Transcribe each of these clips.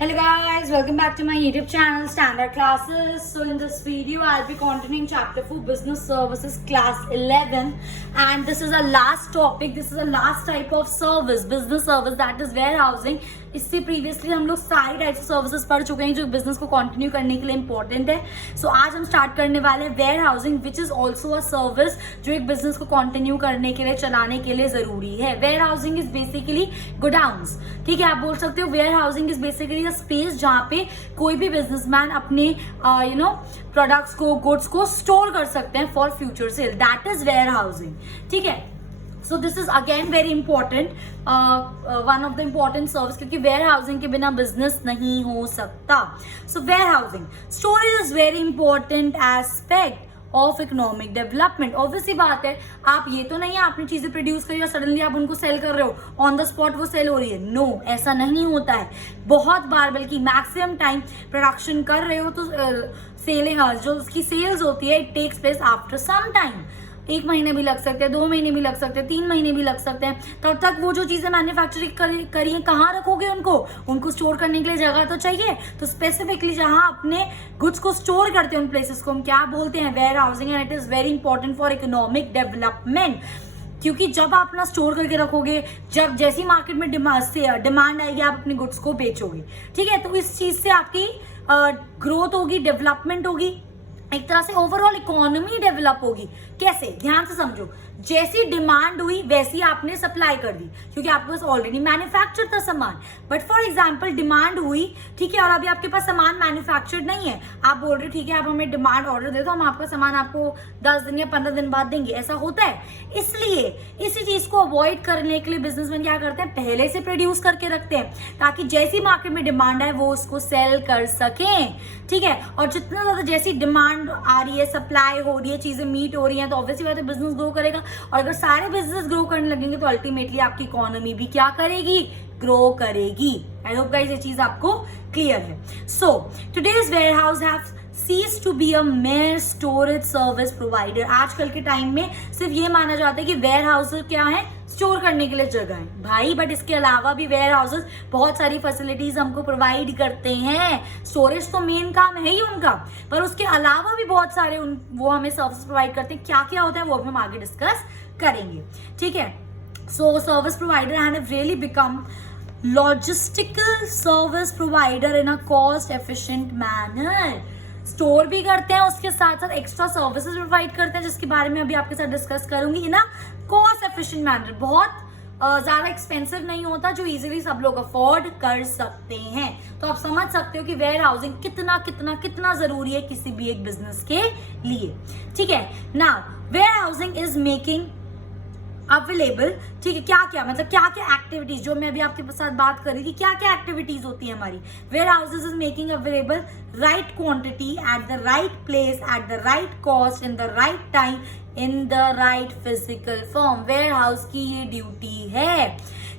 Hello guys, welcome back to my YouTube channel Standard Classes. So in this video I'll be continuing chapter 4 Business Services class 11 and this is a last topic, this is a last type of service, business service, that is warehousing. इससे previously हम लोग सारी types of services पढ़ चुके हैं जो business को continue करने के लिए इंपॉर्टेंट है. सो आज हम स्टार्ट करने वाले हैं warehousing which is also a service जो एक बिजनेस को कंटिन्यू करने के लिए चलाने के लिए जरूरी है. Warehousing is basically godowns. ठीक है, आप बोल सकते हो warehousing is basically a space जहाँ पे कोई भी बिजनेसमैन अपने प्रोडक्ट्स को, गुड्स को स्टोर कर सकते हैं for future sale. That is warehousing. ठीक है, so this is again very important, one of the important service, क्योंकि वेयर हाउसिंग के बिना बिजनेस नहीं हो सकता. So warehousing storage is very important aspect of economic development. Obviously बात है, आप ये तो नहीं है आपने चीजें प्रोड्यूस करी और सडनली आप उनको सेल कर रहे हो, ऑन द स्पॉट वो सेल हो रही है. नो, ऐसा नहीं होता है. बहुत बार, बल्कि मैक्सिमम टाइम प्रोडक्शन कर रहे हो तो सेलिंग जो उसकी सेल्स होती है it takes place after some time. 1 महीने भी लग सकते हैं, 2 महीने भी लग सकते हैं, 3 महीने भी लग सकते हैं. तब तक वो जो चीजें मैन्युफैक्चरिंग करी है कहाँ रखोगे उनको स्टोर करने के लिए जगह तो चाहिए. तो स्पेसिफिकली जहां अपने गुड्स को स्टोर करते हैं उन प्लेसेस को हम क्या बोलते हैं, warehousing. And it is very important for economic development, क्योंकि जब आप अपना स्टोर करके रखोगे, जब जैसी मार्केट में डिमांड आएगी आप अपने गुड्स को बेचोगे. ठीक है, तो इस चीज से आपकी ग्रोथ होगी, डेवलपमेंट होगी, एक तरह से ओवरऑल इकोनॉमी डेवलप होगी. कैसे, ध्यान से समझो. जैसी डिमांड हुई वैसी आपने सप्लाई कर दी, क्योंकि आपके पास ऑलरेडी मैन्युफैक्चर था सामान. बट फॉर एग्जांपल डिमांड हुई, ठीक है, और अभी आपके पास सामान मैन्युफैक्चर्ड नहीं है. आप बोल रहे हो ठीक है आप हमें डिमांड ऑर्डर दे दो, हम आपका सामान आपको 10 दिन या 15 दिन बाद देंगे. ऐसा होता है. इसलिए इसी चीज को अवॉइड करने के लिए बिजनेसमैन क्या करते हैं, पहले से प्रोड्यूस करके रखते हैं ताकि जैसी मार्केट में डिमांड है वो उसको सेल कर सकें. ठीक है, और जितना ज्यादा जैसी डिमांड आ रही है, सप्लाई हो रही है, चीजें मीट हो रही है, तो ऑब्वियसली बात है बिजनेस ग्रो करेगा. और अगर सारे बिजनेस ग्रो करने लगेंगे तो अल्टीमेटली आपकी इकोनॉमी भी क्या करेगी, ग्रो करेगी. आई होप गाइस ये चीज आपको क्लियर है. So today's warehouse have ceased to be a mere storage service provider. आजकल के टाइम में सिर्फ ये माना जाता है कि वेयर हाउसेस क्या है, स्टोर करने के लिए जगह है भाई. बट इसके अलावा भी वेयर हाउसेस बहुत सारी फैसिलिटीज हमको प्रोवाइड करते हैं. स्टोरेज तो मेन काम है ही उनका, पर उसके अलावा भी बहुत सारे वो हमें सर्विस प्रोवाइड करते हैं. क्या क्या होता है वो हम आगे डिस्कस करेंगे. ठीक है, so service provider have really become logistical service provider in a cost efficient manner. Store भी करते हैं, उसके साथ साथ एक्स्ट्रा सर्विसेज प्रोवाइड करते हैं, जिसके बारे में अभी आपके साथ डिस्कस करूंगी ना. कॉस्ट एफिशिएंट मैनर, बहुत ज्यादा एक्सपेंसिव नहीं होता, जो इजीली सब लोग अफोर्ड कर सकते हैं. तो आप समझ सकते हो कि वेयर हाउसिंग कितना कितना कितना जरूरी है किसी भी एक बिजनेस के लिए. ठीक है, now warehousing is making available. ठीक है, क्या क्या मतलब क्या क्या एक्टिविटीज, जो मैं अभी आपके साथ बात कर रही थी, क्या क्या एक्टिविटीज होती है हमारी. Warehouses is making available right quantity at the right place at the right cost in the right time in the right physical form. Warehouse की ये ड्यूटी है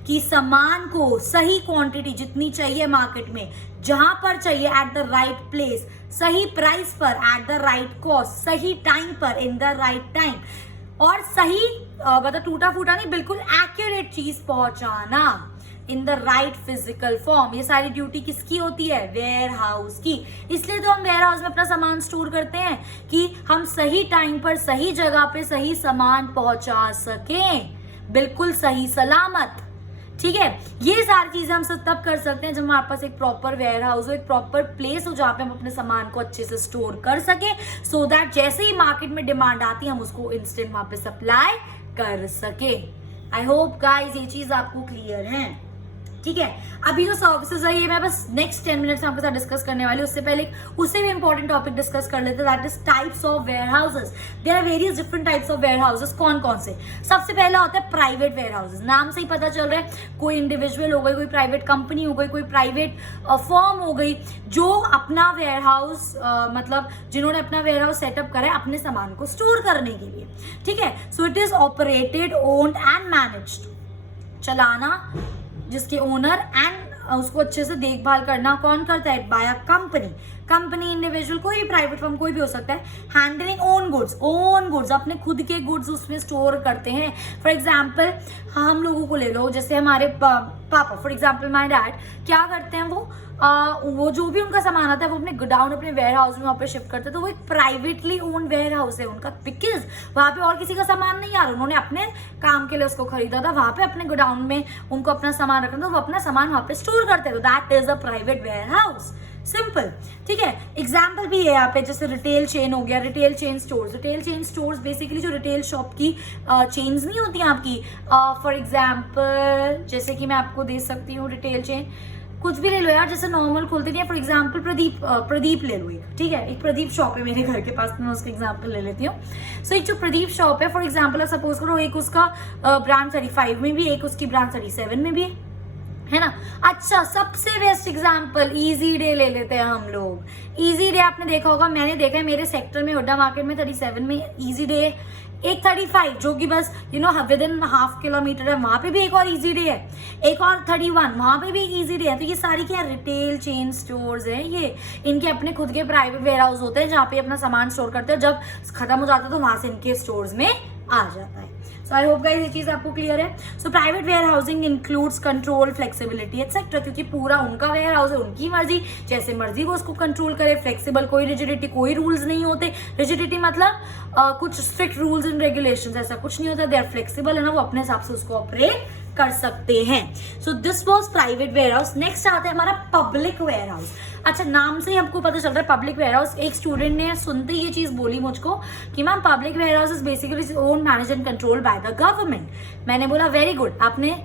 कि सामान को सही क्वांटिटी जितनी चाहिए मार्केट में, जहां पर चाहिए, एट द राइट प्लेस, सही प्राइस पर, एट द राइट कॉस्ट, सही टाइम पर, इन द राइट टाइम, और सही मतलब टूटा फूटा नहीं, बिल्कुल एक्यूरेट चीज पहुंचाना इन द राइट फिजिकल फॉर्म. ये सारी ड्यूटी किसकी होती है, वेयर हाउस की. इसलिए तो हम वेयर हाउस में अपना सामान स्टोर करते हैं कि हम सही टाइम पर सही जगह पे सही सामान पहुंचा सकें, बिल्कुल सही सलामत. ठीक है, ये सारी चीजें हम सब तब कर सकते हैं जब हमारे पास एक प्रॉपर वेयर हाउस हो, एक प्रॉपर प्लेस हो जहाँ पे हम अपने सामान को अच्छे से स्टोर कर सके, सो दैट जैसे ही मार्केट में डिमांड आती है हम उसको इंस्टेंट वहां पे सप्लाई कर सके. आई होप गाइस ये चीज आपको क्लियर है. ठीक है, अभी जो सर्विसेज है ये मैं बस नेक्स्ट 10 मिनट्स में आपके साथ डिस्कस करने वाली हूँ. उससे पहले उससे भी इंपॉर्टेंट टॉपिक डिस्कस कर लेते हैं, that is types of warehouses. There are various different types of warehouses. कौन कौन से. सबसे पहला होता है प्राइवेट वेयर हाउसेस. नाम से ही पता चल रहा है, कोई इंडिविजुअल हो गई, कोई प्राइवेट कंपनी हो गई, कोई प्राइवेट फर्म हो गई, जो अपना वेयर हाउस मतलब जिन्होंने अपना वेयर हाउस सेटअप करा है अपने सामान को स्टोर करने के लिए. ठीक है, so it is operated, owned and managed. चलाना जिसके ओनर एंड उसको अच्छे से देखभाल करना कौन करता है, बाय अ कंपनी, इंडिविजुअल, कोई भी प्राइवेट फर्म कोई भी हो सकता है. हैंडलिंग ओन गुड्स, अपने खुद के गुड्स उसमें स्टोर करते हैं. फॉर एग्जाम्पल हम लोगों को ले लो, जैसे हमारे पापा, फॉर एग्जाम्पल माय डैड क्या करते हैं, वो वो जो भी उनका सामान आता है वो अपने गोडाउन, अपने वेयर हाउस में वहाँ पे शिफ्ट करते हैं। तो वो एक प्राइवेटली ओन वेयर हाउस है उनका, बिकॉज वहाँ पे और किसी का सामान नहीं आ रहा, उन्होंने अपने काम के लिए उसको खरीदा था, वहाँ पे अपने गोडाउन में उनको अपना सामान रखना, तो वो अपना सामान वहाँ पे स्टोर करते हैं। तो that is a private warehouse, simple, ठीक है। एग्जाम्पल भी है यहाँ पे, जैसे रिटेल चेन हो गया, retail chain stores. Retail chain stores basically जो रिटेल शॉप की चेन्स नहीं होती आपकी, फॉर एग्जाम्पल जैसे कि मैं आपको दे सकती हूँ रिटेल चेन, कुछ भी ले लो यार, जैसे नॉर्मल खोलते नहीं है, फॉर एग्जाम्पल प्रदीप ले लो एक, ठीक है, एक प्रदीप शॉप है मेरे घर के पास, मैं उसका एग्जाम्पल ले लेती हूँ। सो एक जो प्रदीप शॉप है, फॉर एग्जाम्पल सपोज करो एक उसका ब्रांड 35 में भी, एक उसकी ब्रांड 37 में भी है ना। अच्छा, सबसे बेस्ट एग्जाम्पल इजी डे ले लेते हैं हम लोग। इजी डे आपने देखा होगा, मैंने देखा है मेरे सेक्टर में, हुड्डा मार्केट में 37 में इजी डे, एक 35 जो कि बस विद इन हाफ किलोमीटर है, वहां पे भी एक और इजी डे है, एक और 31 वहां पे भी इजी डे है। तो ये सारी क्या रिटेल चेन स्टोर्स हैं, ये इनके अपने खुद के प्राइवेट वेयर हाउस होते हैं जहाँ पे अपना सामान स्टोर करते हैं, जब खत्म हो जाता है तो वहां से इनके स्टोर्स में आ जाता है। सो आई होप गाइस ये चीज आपको क्लियर है। So private warehousing includes control, flexibility etcetera, क्योंकि पूरा उनका वेयर हाउस है, उनकी मर्जी, जैसे मर्जी वो उसको कंट्रोल करे। फ्लेक्सिबल, कोई रिजिडिटी, कोई रूल्स नहीं होते। रिजिडिटी मतलब कुछ स्ट्रिक्ट रूल्स एंड रेगुलेशंस, ऐसा कुछ नहीं होता। दे आर फ्लेक्सिबल है ना, वो अपने हिसाब से उसको ऑपरेट कर सकते हैं। So this was private warehouse. Next आता है हमारा पब्लिक वेयर हाउस। अच्छा, नाम से ही हमको पता चल रहा है पब्लिक वेयर हाउस। एक स्टूडेंट ने सुनते ही ये चीज बोली मुझको कि ma'am public warehouse is basically own, manage and control by the government. मैंने बोला वेरी गुड, आपने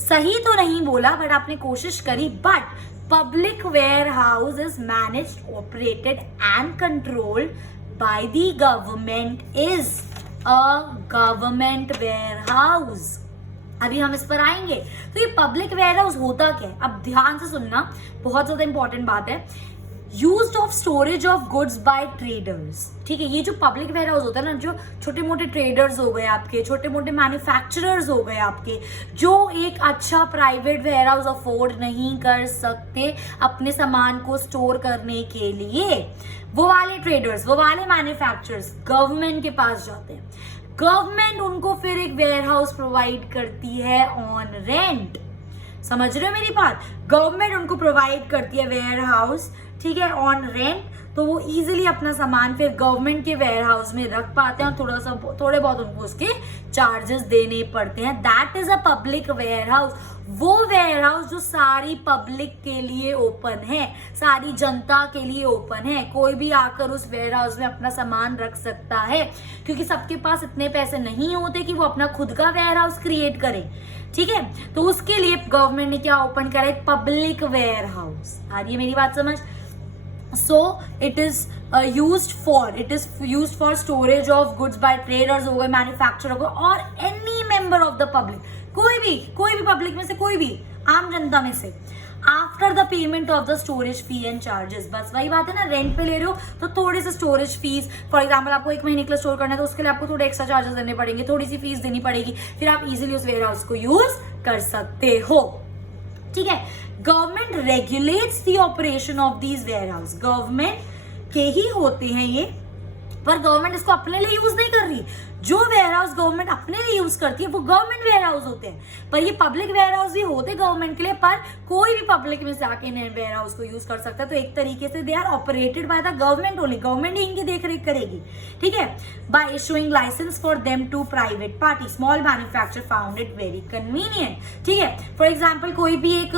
सही तो नहीं बोला बट आपने कोशिश करी। But public warehouse is managed, operated and controlled by the government, is a government warehouse. अभी हम इस पर आएंगे। तो ये पब्लिक वेयर हाउस होता क्या है, अब ध्यान से सुनना, बहुत ज्यादा इंपॉर्टेंट बात है। Used of storage of goods by traders, ठीक है। ये जो पब्लिक वेयर हाउस होता है ना, जो छोटे मोटे ट्रेडर्स हो गए आपके, छोटे मोटे मैन्युफैक्चरर्स हो गए आपके, जो एक अच्छा प्राइवेट वेयर हाउस अफोर्ड नहीं कर सकते अपने सामान को स्टोर करने के लिए, वो वाले ट्रेडर्स, वो वाले मैन्युफैक्चरर्स गवर्नमेंट के पास जाते हैं। गवर्नमेंट उनको फिर एक वेयर हाउस प्रोवाइड करती है ऑन रेंट। समझ रहे हो मेरी बात? गवर्नमेंट उनको प्रोवाइड करती है वेयर हाउस, ठीक है, ऑन रेंट। तो वो इजीली अपना सामान फिर गवर्नमेंट के वेयर हाउस में रख पाते हैं और थोड़े बहुत उनको उसके चार्जेस देने पड़ते हैं। That is a public warehouse. वो वेयर हाउस जो सारी पब्लिक के लिए ओपन है, सारी जनता के लिए ओपन है, कोई भी आकर उस वेयर हाउस में अपना सामान रख सकता है, क्योंकि सबके पास इतने पैसे नहीं होते कि वो अपना खुद का वेयर हाउस क्रिएट करें, ठीक है। तो उसके लिए गवर्नमेंट ने क्या ओपन करा है, पब्लिक वेयर हाउस। आ रही है मेरी बात समझ? So it is used for storage of goods by traders हो गए, मैन्युफैक्चरर हो गए, और any member of the public, कोई भी पब्लिक में से, कोई भी आम जनता में से, after the payment of the storage fee and charges. बस वही बात है ना, रेंट पे ले रहे हो तो थोड़े से स्टोरेज फीस, फॉर एग्जाम्पल आपको 1 महीने के लिए स्टोर करना है तो उसके लिए आपको थोड़े एक्स्ट्रा चार्जेस देने पड़ेंगे, थोड़ी सी फीस देनी पड़ेगी, फिर आप इजिली उस वेयर हाउस को यूज कर सकते हो, ठीक है। Government regulates the operation of these ware house. Government के ही होते हैं ये, पर गवर्नमेंट इसको अपने लिए यूज नहीं कर रही। जो वेयर हाउस गवर्नमेंट अपने लिए यूज करती है वो गवर्नमेंट वेयर हाउस होते हैं, पर ये पब्लिक वेयर हाउस भी होते गवर्नमेंट के लिए, पर कोई भी पब्लिक में से आके इन वेयर हाउस को यूज कर सकता है। तो एक तरीके से they are operated by the government only, government ही इनकी देख रेख करेगी, ठीक है। By issuing license for them to private party, small manufacture found it very convenient, ठीक है। फॉर एग्जाम्पल कोई भी एक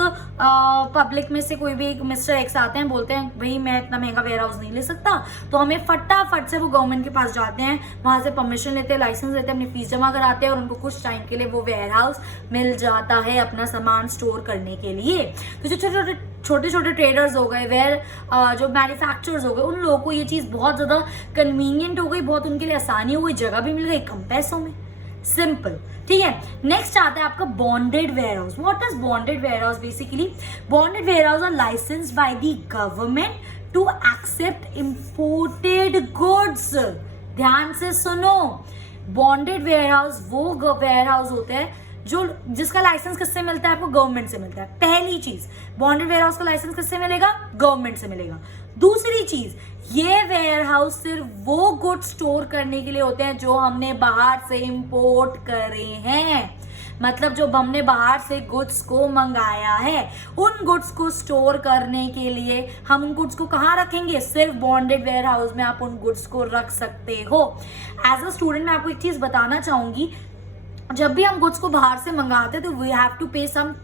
पब्लिक में से कोई भी एक मिस्टर एक्स आते हैं, बोलते हैं भाई मैं इतना महंगा वेयर हाउस नहीं ले सकता, तो हमें फटाफट से वो गवर्नमेंट के पास जाते हैं, वहां से परमिशन लेते हैं, लाइसेंस लेते हैं, अपनी फीस जमा कराते हैं और उनको कुछ टाइम के लिए वो वेयर हाउस मिल जाता है अपना सामान स्टोर करने के लिए। तो जो छोटे छोटे ट्रेडर्स हो गए, जो मैन्युफैक्चरर्स हो गए, उन लोगों को ये चीज बहुत ज्यादा कन्वीनियंट हो गई, बहुत उनके लिए आसानी हो गई, जगह भी मिल गई कम पैसों में, सिंपल, ठीक है। नेक्स्ट आता है आपका bonded warehouse. What is bonded warehouse? Basically bonded warehouse are licensed by the government to accept imported goods. ध्यान से सुनो, बॉन्डेड वेयर हाउस वो वेयर हाउस होते हैं जिसका लाइसेंस किससे मिलता है? आपको गवर्नमेंट से मिलता है। पहली चीज, बॉन्डेड वेयर हाउस का लाइसेंस किससे मिलेगा? गवर्नमेंट से मिलेगा। दूसरी चीज, ये वेयर हाउस सिर्फ वो गुड स्टोर करने के लिए होते हैं जो हमने बाहर से इंपोर्ट करे हैं। मतलब जो हमने बाहर से गुड्स को मंगाया है, उन गुड्स को स्टोर करने के लिए हम उन गुड्स को कहाँ रखेंगे? सिर्फ बॉन्डेड वेयर हाउस में आप उन गुड्स को रख सकते हो। एज अ स्टूडेंट मैं आपको एक चीज बताना चाहूंगी, जब भी हम गुड्स को बाहर से मंगाते हैं तो वी हैव टू पे सम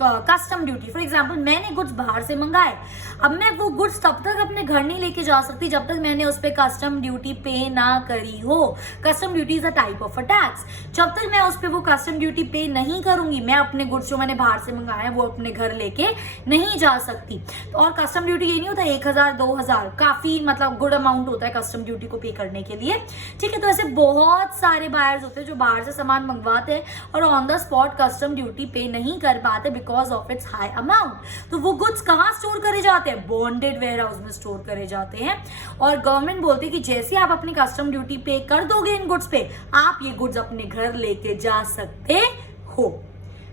कस्टम ड्यूटी। फॉर एग्जाम्पल मैंने गुड्स बाहर से मंगाए, अब मैं वो गुड्स तब तक अपने घर नहीं लेके जा सकती जब तक मैंने उस पर कस्टम ड्यूटी पे ना करी हो। Custom duty is a type of a tax. जब तक मैं उस पर वो कस्टम ड्यूटी पे नहीं करूंगी, मैं अपने गुड्स जो मैंने बाहर से मंगाए हैं वो अपने घर लेके नहीं जा सकती। और कस्टम ड्यूटी ये नहीं होता 1000 2000, काफी मतलब गुड अमाउंट होता है कस्टम ड्यूटी को पे करने के लिए, ठीक है। तो ऐसे बहुत सारे बायर्स होते हैं जो बाहर से सामान मंगवाते हैं और on the spot custom duty पे नहीं कर पाते because of its high amount. तो वो गुड्स कहाँ स्टोर करे जाते हैं? बॉन्डेड वेयर हाउस में स्टोर करे जाते हैं। और गवर्नमेंट बोलती है कि जैसे आप अपनी कस्टम ड्यूटी पे कर दोगे इन गुड्स पे, आप ये गुड्स अपने घर लेके जा सकते हो।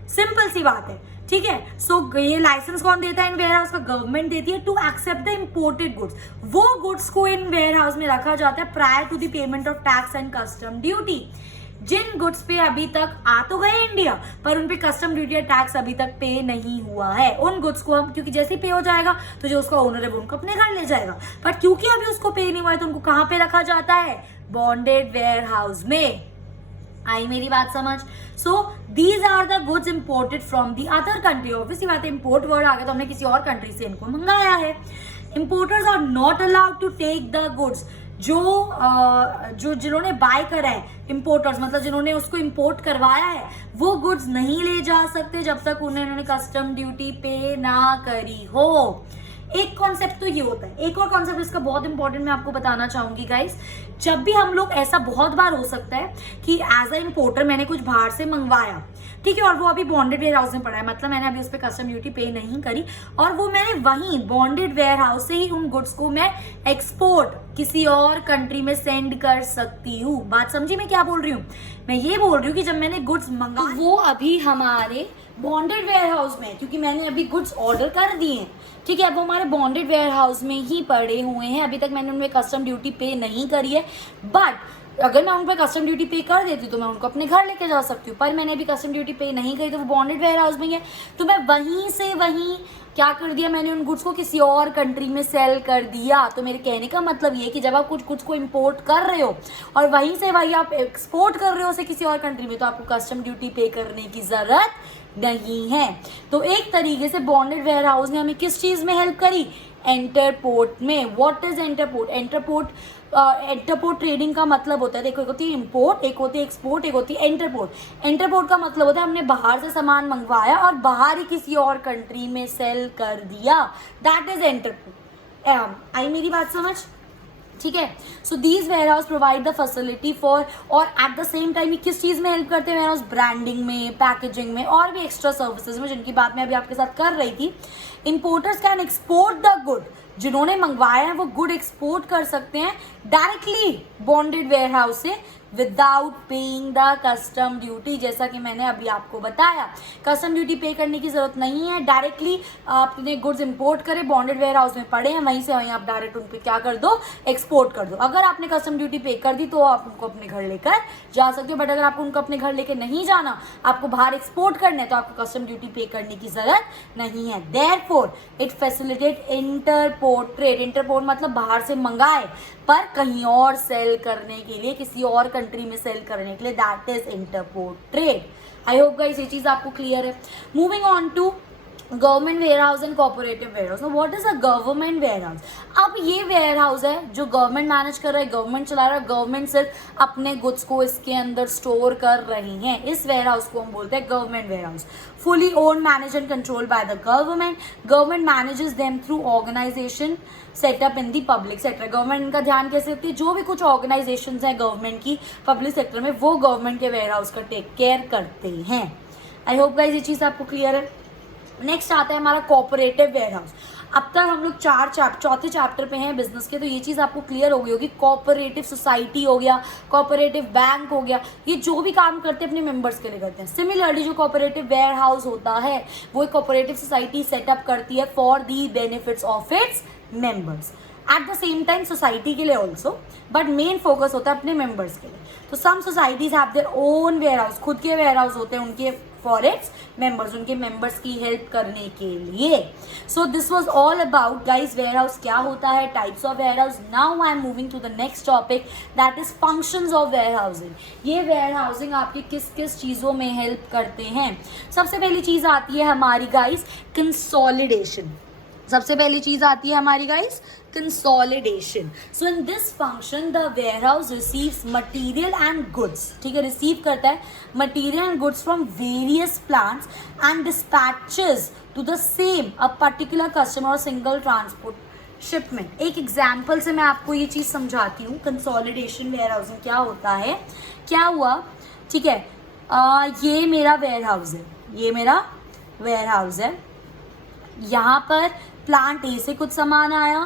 सिंपल सी बात है, ठीक है। सो ये लाइसेंस कौन देता है इन वेयर हाउस का? गवर्नमेंट देती है to accept the imported goods. वो गुड्स को इन वेयर हाउस में रखा जाता है prior to the payment of tax and custom duty. जिन गुड्स पे अभी तक आ तो गए इंडिया पर उन पे कस्टम ड्यूटी या टैक्स अभी तक पे नहीं हुआ है, उन गुड्स को हम, क्योंकि जैसे ही पे हो जाएगा तो जो उसका ओनर है वो उनको अपने घर ले जाएगा, पर क्योंकि अभी उसको पे नहीं हुआ है तो उनको कहाँ पे रखा जाता है? बॉन्डेड वेयर हाउस में। आई मेरी बात समझ? So these are the goods imported from the other country. Obviously बात है, इंपोर्ट वर्ड आ गया तो हमने किसी और कंट्री से इनको मंगाया है। Importers are not allowed to take the goods. जो जिन्होंने बाय करा है, इंपोर्टर्स मतलब जिन्होंने उसको इंपोर्ट करवाया है, वो गुड्स नहीं ले जा सकते जब तक उन्होंने कस्टम ड्यूटी पे ना करी हो। एक कॉन्सेप्ट तो ये होता है। एक और कॉन्सेप्ट इसका बहुत इंपॉर्टेंट मैं आपको बताना चाहूंगी गाइस, जब भी हम लोग, ऐसा बहुत बार हो सकता है कि एज अ इंपोर्टर मैंने कुछ बाहर से मंगवाया, ठीक है, और वो अभी बॉन्डेड वेयर हाउस में पड़ा है, मतलब मैंने अभी उस पर कस्टम ड्यूटी पे नहीं करी, और वो मैंने वहीं बॉन्डेड वेयर हाउस से ही उन गुड्स को मैं एक्सपोर्ट किसी और कंट्री में सेंड कर सकती हूँ। बात समझी मैं क्या बोल रही हूँ? मैं ये बोल रही हूँ कि जब मैंने गुड्स मंगा तो वो अभी हमारे बॉन्डेड वेयर हाउस में, क्योंकि मैंने अभी गुड्स ऑर्डर कर दिए हैं, ठीक है, अब वो हमारे बॉन्डेड वेयर हाउस में ही पड़े हुए हैं, अभी तक मैंने उनमें कस्टम ड्यूटी पे नहीं करी है। बट अगर मैं उन पर कस्टम ड्यूटी पे कर देती तो मैं उनको अपने घर लेके जा सकती हूँ, पर मैंने अभी कस्टम ड्यूटी पे नहीं करी तो वो बॉन्डेड वेयर हाउस में ही है, तो मैं वहीं से वहीं क्या कर दिया, मैंने उन गुड्स को किसी और कंट्री में सेल कर दिया। तो मेरे कहने का मतलब ये कि जब आप कुछ गुड्स को इंपोर्ट कर रहे हो और वहीं से वहीं आप एक्सपोर्ट कर रहे हो उसे किसी और कंट्री में, तो आपको कस्टम ड्यूटी पे करने की जरूरत नहीं है। तो एक तरीके से बॉन्डेड वेयर हाउस ने हमें किस चीज में हेल्प करी? एंटरपोर्ट में। What is entrepot? Entrepot trading का मतलब होता है, देखो, एक होती है इंपोर्ट, एक होती है एक्सपोर्ट, एक होती है एंटरपोर्ट। एंटरपोर्ट का मतलब होता है हमने बाहर से सामान मंगवाया और बाहर ही किसी और कंट्री में सेल कर दिया, दैट इज एंटरपोर्ट। आई मेरी बात समझ? ठीक है। So these ware house provide the facility for, और एट द सेम टाइम ये किस चीज़ में हेल्प करते हैं? वेयर हाउस ब्रांडिंग में, पैकेजिंग में और भी एक्स्ट्रा सर्विसेज में, जिनकी बात मैं अभी आपके साथ कर रही थी। Importers can export the good, जिन्होंने मंगवाया है वो गुड एक्सपोर्ट कर सकते हैं डायरेक्टली बॉन्डेड वेयर हाउस से without paying the custom duty. जैसा कि मैंने अभी आपको बताया, कस्टम ड्यूटी पे करने की जरूरत नहीं है, डायरेक्टली आपने गुड्स इंपोर्ट करे, बॉन्डेड वेयर हाउस में पड़े हैं, वहीं से वहीं आप डायरेक्ट उन पे क्या कर दो? एक्सपोर्ट कर दो। अगर आपने कस्टम ड्यूटी पे कर दी तो आप उनको अपने घर लेकर जा सकते हो, बट अगर आपको उनको अपने घर लेकर नहीं जाना, आपको बाहर एक्सपोर्ट करना है, तो आपको कस्टम ड्यूटी पे करने की जरूरत नहीं है। Therefore it facilitate entrepot trade. Entrepot मतलब बाहर से मंगाए पर कहीं और सेल करने के लिए, किसी और कंट्री में सेल करने के लिए, that is entrepot trade. I hope guys ये चीज आपको क्लियर है। Moving on to government warehouse and cooperative warehouse. What is a government warehouse? अब ये वेयर हाउस है जो गवर्नमेंट मैनेज कर रहा है, गवर्नमेंट चला रहा है, गवर्नमेंट सिर्फ अपने गुड्स को इसके अंदर स्टोर कर रही है। इस वेयर हाउस को हम बोलते हैं government warehouse. Fully own, manage and control by the government. Government manages them through organisation setup in the public sector. Government इनका ध्यान कैसे रखती है? जो भी कुछ ऑर्गेनाइजेशंस हैं गवर्नमेंट की पब्लिक सेक्टर में, वो गवर्नमेंट के वेयर हाउस का टेक केयर करते हैं। आई होप गाइस ये चीज़ आपको क्लियर है। नेक्स्ट आता है हमारा कॉर्पोरेटिव वेयर हाउस। अब तक हम लोग चौथे चैप्टर पे हैं बिजनेस के, तो ये चीज़ आपको क्लियर हो गई होगी। कॉर्पोरेटिव सोसाइटी हो गया, कॉर्पोरेटिव बैंक हो गया, ये जो भी काम करते हैं अपने मेंबर्स के लिए करते हैं। सिमिलरली जो कॉर्पोरेटिव वेयर हाउस होता है वो एक कॉर्पोरेटिव सोसाइटी सेटअप करती है for the benefits of its members. At the same time society के लिए ऑल्सो, बट मेन फोकस होता है अपने मेंबर्स के लिए। तो some societies have their own warehouse, खुद के वेयर हाउस होते हैं उनके फॉर इट्स मेंबर्स, उनके मेंबर्स की हेल्प करने के लिए। So this was all about guys warehouse क्या होता है, types of warehouse. Now I am moving to the next topic that is functions of warehousing. ये warehousing आपकी किस किस चीज़ों में हेल्प करते हैं। सबसे पहली चीज़ आती है हमारी गाइस कंसोलिडेशन। सबसे पहली चीज आती है हमारी guys consolidation. So in this function the warehouse receives material and goods, ठीक है, रिसीव करता है material and goods from various plants and dispatches to the same a particular customer और सिंगल ट्रांसपोर्ट शिपमेंट। एक एग्जाम्पल से मैं आपको ये चीज़ समझाती हूँ कंसोलिडेशन वेयर हाउसिंग क्या होता है। क्या हुआ, ठीक है, ये मेरा वेयर हाउस है, ये मेरा वेयर हाउस है। यहाँ पर प्लांट ए से कुछ सामान आया,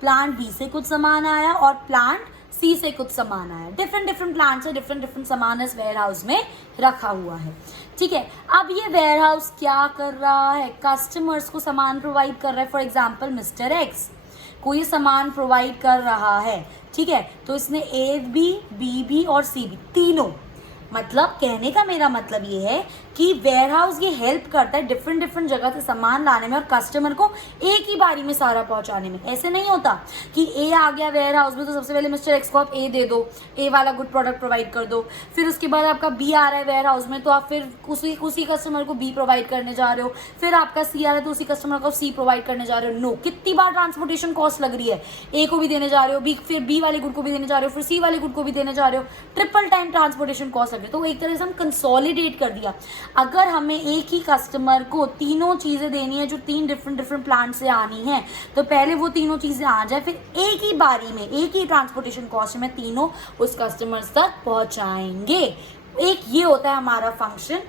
प्लांट बी से कुछ सामान आया और प्लांट सी से कुछ सामान आया। डिफरेंट डिफरेंट प्लांट से डिफरेंट डिफरेंट सामान इस वेयर हाउस में रखा हुआ है, ठीक है। अब ये वेयर हाउस क्या कर रहा है, कस्टमर्स को सामान प्रोवाइड कर रहा है। फॉर एग्जाम्पल मिस्टर एक्स को ये सामान प्रोवाइड कर रहा है, ठीक है। तो इसने ए भी, बी भी और सी भी, तीनों, मतलब कहने का मेरा मतलब ये है कि वेयर हाउस ये हेल्प करता है डिफरेंट डिफरेंट जगह से सामान लाने में और कस्टमर को एक ही बारी में सारा पहुंचाने में। ऐसे नहीं होता कि ए आ गया वेयर हाउस में तो सबसे पहले मिस्टर एक्स को आप ए दे दो, ए वाला गुड प्रोडक्ट प्रोवाइड कर दो, फिर उसके बाद आपका बी आ रहा है वेयर हाउस में तो आप फिर उसी कस्टमर को बी प्रोवाइड करने जा रहे हो, फिर आपका सी आ रहा है तो उसी कस्टमर को सी प्रोवाइड करने जा रहे हो। नो, कितनी बार ट्रांसपोर्टेशन कॉस्ट लग रही है, ए को भी देने जा रहे हो, बी फिर बी वाले गुड को भी देने जा रहे हो, फिर सी वाले गुड को भी देने जा रहे हो, ट्रिपल टाइम ट्रांसपोर्टेशन कॉस्ट लग रही है। तो एक तरह से हम कंसोलिडेट कर दिया। अगर हमें एक ही कस्टमर को तीनों चीज़ें देनी है जो तीन डिफरेंट डिफरेंट प्लांट से आनी है, तो पहले वो तीनों चीज़ें आ जाए, फिर एक ही बारी में एक ही ट्रांसपोर्टेशन कॉस्ट में तीनों उस कस्टमर्स तक पहुंचाएंगे। एक ये होता है हमारा function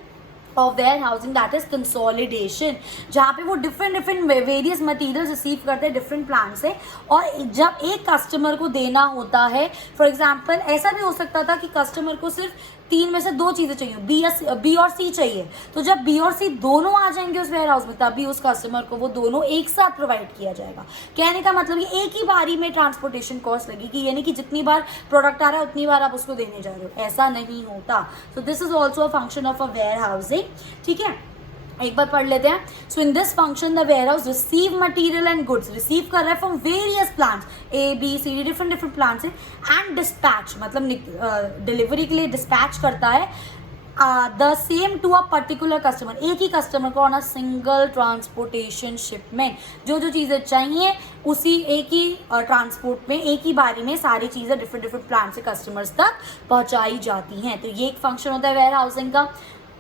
of warehousing that is consolidation, जहाँ पे वो different different various materials receive करते हैं डिफरेंट प्लांट से और जब एक कस्टमर को देना होता है, फॉर एग्जांपल ऐसा भी हो सकता था कि कस्टमर को सिर्फ तीन में से दो चीज़ें चाहिए, बी और सी चाहिए, तो जब बी और सी दोनों आ जाएंगे उस वेयर हाउस में तभी उस कस्टमर को वो दोनों एक साथ प्रोवाइड किया जाएगा। कहने का मतलब कि एक ही बारी में ट्रांसपोर्टेशन कॉस्ट लगेगी, यानी कि जितनी बार प्रोडक्ट आ रहा है उतनी बार आप उसको देने जा रहे हो, ऐसा नहीं होता। So this is also a function of a warehousing, ठीक है। एक बार पढ़ लेते हैं। So in this function the warehouse receive material and goods, receive कर रहा है from various plants, A B C D different different plants से, एंड डिस्पैच मतलब डिलीवरी के लिए डिस्पैच करता है the same to a particular customer, एक ही कस्टमर को on a single transportation shipment. जो जो चीज़ें चाहिए उसी एक ही ट्रांसपोर्ट में एक ही बारी में सारी चीज़ें डिफरेंट डिफरेंट प्लांट से कस्टमर्स तक पहुंचाई जाती हैं। तो ये एक फंक्शन होता है वेयर हाउसिंग का।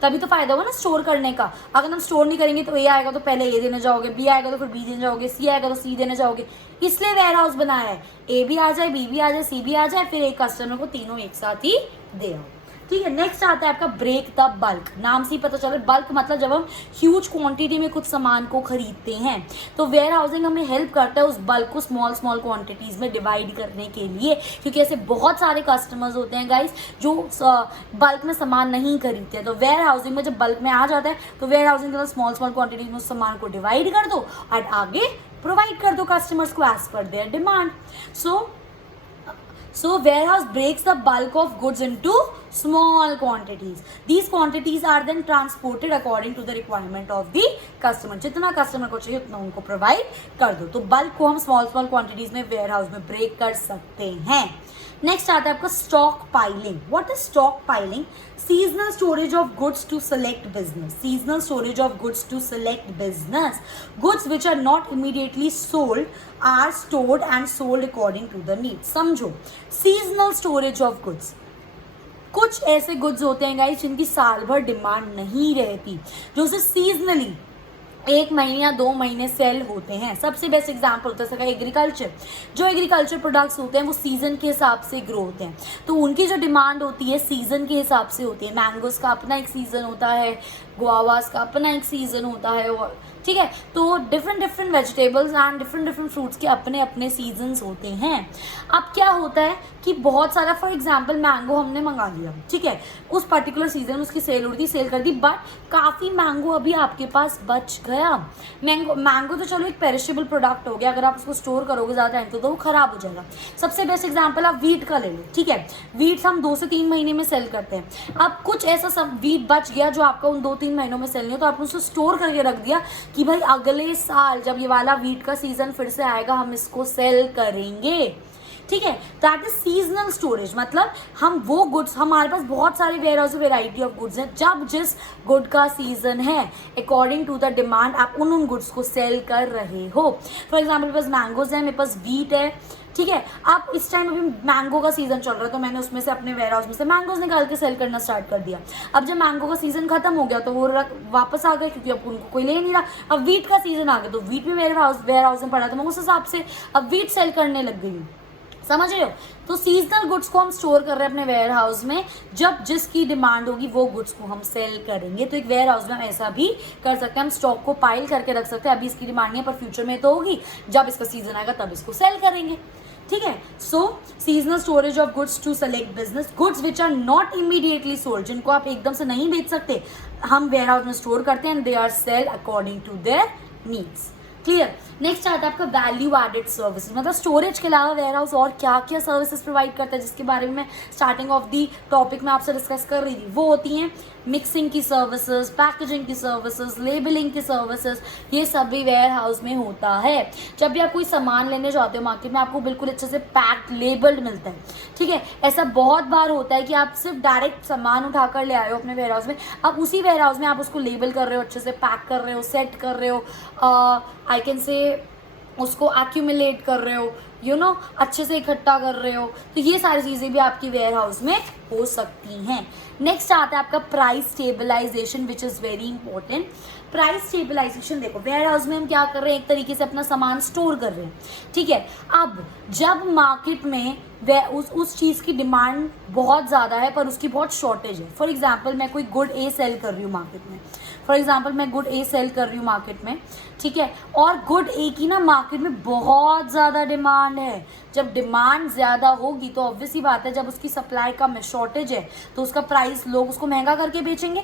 तभी तो फायदा होगा ना स्टोर करने का। अगर हम स्टोर नहीं करेंगे तो ए आएगा तो पहले ए देने जाओगे, बी आएगा तो फिर बी देने जाओगे, सी आएगा तो सी देने जाओगे। इसलिए वेयर हाउस बनाया है, ए भी आ जाए, बी भी आ जाए, सी भी आ जाए, फिर एक कस्टमर को तीनों एक साथ ही दे आओ, ठीक है। नेक्स्ट आता है आपका ब्रेक द बल्क। नाम से ही पता चल रहा है बल्क मतलब जब हम ह्यूज क्वांटिटी में कुछ सामान को खरीदते हैं, तो वेयर हाउसिंग हमें हेल्प करता है उस बल्क को स्मॉल स्मॉल क्वांटिटीज में डिवाइड करने के लिए, क्योंकि ऐसे बहुत सारे कस्टमर्स होते हैं गाइस जो बल्क में सामान नहीं खरीदते हैं। तो वेयर हाउसिंग में जब बल्क में आ जाता है तो वेयर हाउसिंग के स्मॉल स्मॉल क्वांटिटीज में उस सामान को डिवाइड कर दो और आगे प्रोवाइड कर दो कस्टमर्स को as per their demand. So warehouse breaks the bulk of goods into small quantities. These quantities are then transported according to the requirement of the customer. जितना कस्टमर को चाहिए उतना उनको प्रोवाइड कर दो। तो बल्क को हम स्मॉल स्मॉल क्वांटिटीज में वेयर हाउस में ब्रेक कर सकते हैं। नेक्स्ट आता है आपका stockpiling. What is stockpiling? Seasonal storage of goods to select business. Seasonal storage of goods to select business. Goods which are not immediately sold are stored and sold according to the need. समझो, seasonal storage of goods, कुछ ऐसे goods होते हैं guys जिनकी साल भर demand नहीं रहती, जो सिर्फ सीजनली एक महीने या 2 महीने सेल होते हैं। सबसे बेस्ट एग्जाम्पल होता है इसका एग्रीकल्चर। जो एग्रीकल्चर प्रोडक्ट्स होते हैं वो सीजन के हिसाब से ग्रो होते हैं, तो उनकी जो डिमांड होती है सीजन के हिसाब से होती है। मैंगोज का अपना एक सीजन होता है, गुआवास का अपना एक सीजन होता है, और ठीक है। तो different different vegetables and different different fruits के अपने अपने सीजन्स होते हैं। अब क्या होता है कि बहुत सारा, फॉर एग्जांपल मैंगो हमने मंगा लिया, ठीक है, उस पर्टिकुलर सीजन उसकी सेल उड़ दी, सेल कर दी, बट काफ़ी मैंगो अभी आपके पास बच गया। मैंगो तो चलो एक पेरिशेबल प्रोडक्ट हो गया, अगर आप उसको स्टोर करोगे ज़्यादा टाइम तो वो खराब हो जाएगा। सबसे बेस्ट एग्जाम्पल आप वीट का ले लो, ठीक है, वीट हम 2 से 3 महीने में सेल करते हैं। अब कुछ ऐसा सब वीट बच गया जो आपका उन 2-3 महीनों में सेल नहीं हो, तो आपने उसको स्टोर करके रख दिया कि भाई अगले साल जब ये वाला वीट का सीजन फिर से आएगा हम इसको सेल करेंगे, ठीक है। That is seasonal storage. मतलब हम वो गुड्स, हमारे पास बहुत सारे warehouse variety of goods हैं, जब जिस गुड का सीजन है अकॉर्डिंग टू द डिमांड आप उन गुड्स को सेल कर रहे हो। फॉर एग्जाम्पल मेरे पास मैंगोज है, मेरे पास वीट है, ठीक है। अब इस टाइम अभी मैंगो का सीजन चल रहा है, तो मैंने उसमें से अपने वेयर हाउस में से मैंगोज निकाल के सेल करना स्टार्ट कर दिया। अब जब मैंगो का सीजन खत्म हो गया तो वो वापस आ गए, क्योंकि अब उनको कोई ले नहीं रहा। अब वीट का सीजन आ गया तो वीट भी मेरे वेयर हाउस में पड़ा, तो मैं उस हिसाब से अब वीट सेल करने लग गई हूँ, समझ रहे हो। तो सीजनल गुड्स को हम स्टोर कर रहे हैं अपने वेयर हाउस में, जब जिसकी डिमांड होगी वो गुड्स को हम सेल करेंगे। तो एक वेयर हाउस में हम ऐसा भी कर सकते हैं, हम स्टॉक को पाइल करके रख सकते हैं, अभी इसकी डिमांड नहीं है पर फ्यूचर में तो होगी, जब इसका सीजन आएगा तब इसको सेल करेंगे, ठीक है। So seasonal storage of goods to select business, goods which are not immediately sold, जिनको आप एकदम से नहीं बेच सकते, हम वेयर हाउस में स्टोर करते हैं and they are sell according to their needs. Clear. Next आता है आपका वैल्यू एडेड सर्विसेज, मतलब स्टोरेज के अलावा वेयर हाउस और क्या क्या सर्विसेज प्रोवाइड करता है, जिसके बारे में मैं स्टार्टिंग ऑफ दी टॉपिक में आपसे डिस्कस कर रही थी। वो होती हैं मिक्सिंग की सर्विसेज, पैकेजिंग की सर्विसेज, लेबलिंग की सर्विसेज, ये सब भी वेयर हाउस में होता है। जब भी आप कोई सामान लेने जाते हो मार्केट में, आपको बिल्कुल अच्छे से पैक्ड लेबल्ड मिलता है, ठीक है। ऐसा बहुत बार होता है कि आप सिर्फ डायरेक्ट सामान उठाकर ले आए हो अपने वेयर हाउस में, अब उसी वेयर हाउस में आप उसको लेबल कर रहे हो, अच्छे से पैक कर रहे हो, सेट कर रहे हो, आई कैन से उसको एक्यूमुलेट कर रहे हो, यू नो, अच्छे से इकट्ठा कर रहे हो। तो ये सारी चीज़ें भी आपकी वेयर हाउस में हो सकती हैं। नेक्स्ट आता है आपका price stabilization, which is very important. Price stabilization, देखो वेयर हाउस में हम क्या कर रहे हैं, एक तरीके से अपना सामान स्टोर कर रहे हैं, ठीक है। अब जब मार्केट में उस चीज़ की डिमांड बहुत ज़्यादा है पर उसकी बहुत शॉर्टेज है, फॉर एग्जांपल मैं कोई गुड ए सेल कर रही हूँ मार्केट में, ठीक है, और गुड ए की ना मार्केट में बहुत ज़्यादा डिमांड है। जब डिमांड ज़्यादा होगी तो ऑब्वियस ही बात है, जब उसकी सप्लाई कम है, शॉर्टेज है, तो उसका प्राइस लोग उसको महंगा करके बेचेंगे,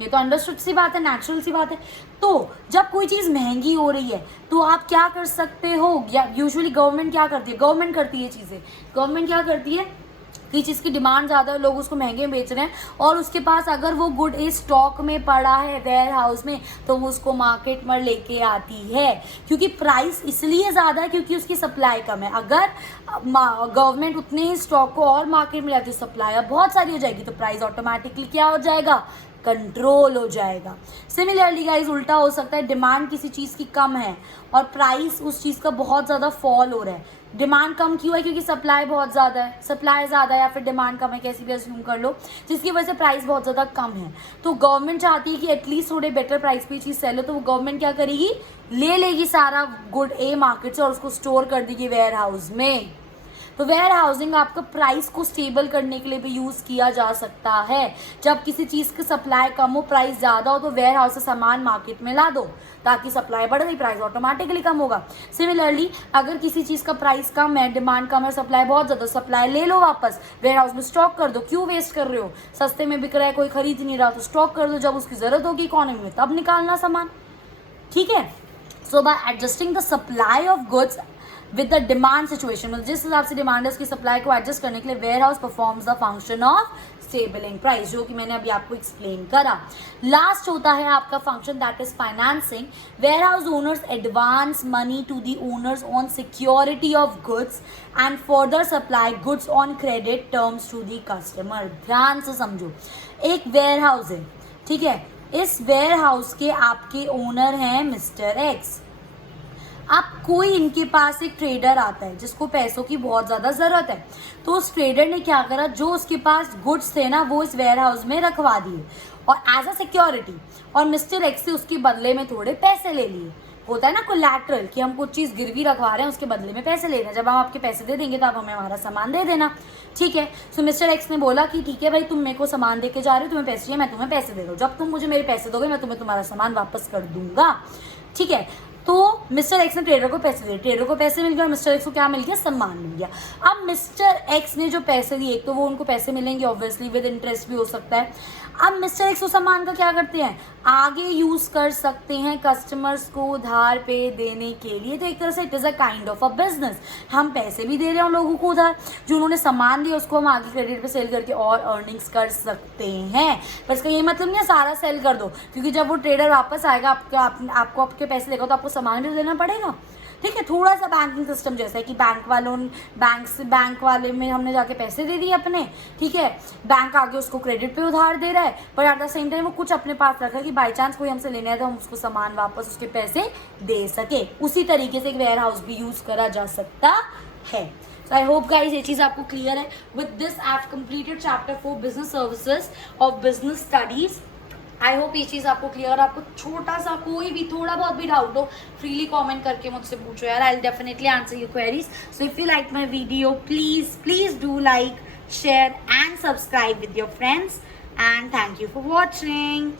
ये तो अंडरस्टूड सी बात है, नेचुरल सी बात है। तो जब कोई चीज़ महंगी हो रही है तो आप क्या कर सकते हो, या यूजुअली गवर्नमेंट क्या करती है, गवर्नमेंट करती है चीज़ें, गवर्नमेंट क्या करती है कि चीज़ की डिमांड ज़्यादा है, लोग उसको महंगे में बेच रहे हैं, और उसके पास अगर वो गुड ए स्टॉक में पड़ा है वेयर हाउस में तो वो उसको मार्केट में लेके आती है, क्योंकि प्राइस इसलिए ज़्यादा है क्योंकि उसकी सप्लाई कम है। अगर गवर्नमेंट उतने ही स्टॉक को और मार्केट में लाती, सप्लाई बहुत सारी हो जाएगी, तो प्राइस ऑटोमेटिकली क्या हो जाएगा, कंट्रोल हो जाएगा। सिमिलरली गाइस उल्टा हो सकता है, डिमांड किसी चीज़ की कम है और प्राइस उस चीज़ का बहुत ज़्यादा फॉल हो रहा है। डिमांड कम क्यों है, क्योंकि सप्लाई बहुत ज़्यादा है, सप्लाई ज़्यादा है या फिर डिमांड कम है, कैसी भी अज्यूम कर लो, जिसकी वजह से प्राइस बहुत ज़्यादा कम है। तो गवर्नमेंट चाहती है कि एटलीस्ट थोड़े बेटर प्राइस पे चीज़ सेल हो, तो वो गवर्नमेंट क्या करेगी, ले लेगी सारा गुड ए मार्केट से और उसको स्टोर कर देगी वेयर हाउस में। तो वेयर हाउसिंग आपका प्राइस को स्टेबल करने के लिए भी यूज़ किया जा सकता है। जब किसी चीज़ की सप्लाई कम हो, प्राइस ज़्यादा हो, तो वेयर हाउस से सामान मार्केट में ला दो ताकि सप्लाई बढ़ गई, प्राइस ऑटोमेटिकली कम होगा। सिमिलरली अगर किसी चीज़ का प्राइस कम है, डिमांड कम है, सप्लाई बहुत ज़्यादा, सप्लाई ले लो वापस, वेयर हाउस में स्टॉक कर दो, क्यों वेस्ट कर रहे हो, सस्ते में बिक रहा है, कोई खरीद नहीं रहा, तो स्टॉक कर दो, जब उसकी ज़रूरत होगी इकोनॉमी में तब निकालना सामान, ठीक है। So by adjusting the supply of goods with the demand situation, जिस हिसाब से डिमांड है उसकी सप्लाई को एडजस्ट करने के लिए warehouse performs the function of stabling price, जो कि मैंने अभी आपको एक्सप्लेन करा। लास्ट होता है आपका function, that is financing. Warehouse owners advance money to the owners on security of goods and further supply goods on credit terms to the customer. ध्यान से समझो, एक वेयर हाउस है, ठीक है, इस वेयर हाउस के आपके ओनर हैं मिस्टर एक्स। अब कोई इनके पास एक ट्रेडर आता है जिसको पैसों की बहुत ज़्यादा ज़रूरत है, तो उस ट्रेडर ने क्या करा, जो उसके पास गुड्स थे ना वो इस वेयर हाउस में रखवा दिए और एज अ सिक्योरिटी, और मिस्टर एक्स से उसके बदले में थोड़े पैसे ले लिए। होता है ना कोलैटरल, कि हम कुछ चीज़ गिरवी रखवा रहे हैं, उसके बदले में पैसे ले रहे हैं, जब हम आपके पैसे दे देंगे तो आप हमें हमारा सामान दे देना, ठीक है। सो मिस्टर एक्स ने बोला कि ठीक है भाई, तुम मेरे को सामान दे के जा रहे हो, तुम्हें पैसे चाहिए, मैं तुम्हें पैसे दे रहा हूँ, जब तुम मुझे मेरे पैसे दोगे मैं तुम्हें तुम्हारा सामान वापस कर दूंगा। ठीक है। तो मिस्टर एक्स ने ट्रेडर को पैसे दिए, ट्रेडर को पैसे मिल गए और मिस्टर एक्स को क्या मिल गया, सम्मान मिल गया। अब मिस्टर एक्स ने जो पैसे दिए, तो वो उनको पैसे मिलेंगे ऑब्वियसली, विद इंटरेस्ट भी हो सकता है। अब मिस्टर एक्स उस सम्मान का क्या करते हैं, आगे यूज कर सकते हैं कस्टमर्स को उधार पे देने के लिए। तो एक तरह से it is a kind of a business, हम पैसे भी दे रहे हैं उन लोगों को उधार, जो उन्होंने सामान दिया उसको हम आगे क्रेडिट पे सेल करके और अर्निंग्स कर सकते हैं। पर इसका ये मतलब नहीं है सारा सेल कर दो, क्योंकि जब वो ट्रेडर वापस आएगा आपको आपके पैसे देगा तो आपको सामान भी देना पड़ेगा। ठीक है, थोड़ा सा बैंकिंग सिस्टम जैसा है कि बैंक वाले में हमने जाके पैसे दे दिए अपने, ठीक है, बैंक आगे उसको क्रेडिट पे उधार दे रहा है, पर एट द सेम टाइम वो कुछ अपने पास रखा है कि बाई चांस कोई हमसे लेने आए तो हम उसको सामान वापस उसके पैसे दे सके। उसी तरीके से एक वेयर हाउस भी यूज करा जा सकता है। So I hope guys ये चीज़ आपको क्लियर है। With this I have completed chapter 4 business services of business studies। I hope ये चीज़ आपको क्लियर। आपको छोटा सा कोई भी थोड़ा बहुत भी डाउट हो, फ्रीली कमेंट करके मुझसे पूछो यार, I will definitely answer your queries. So if you like my video, please do like, share and subscribe with your friends, and thank you for watching.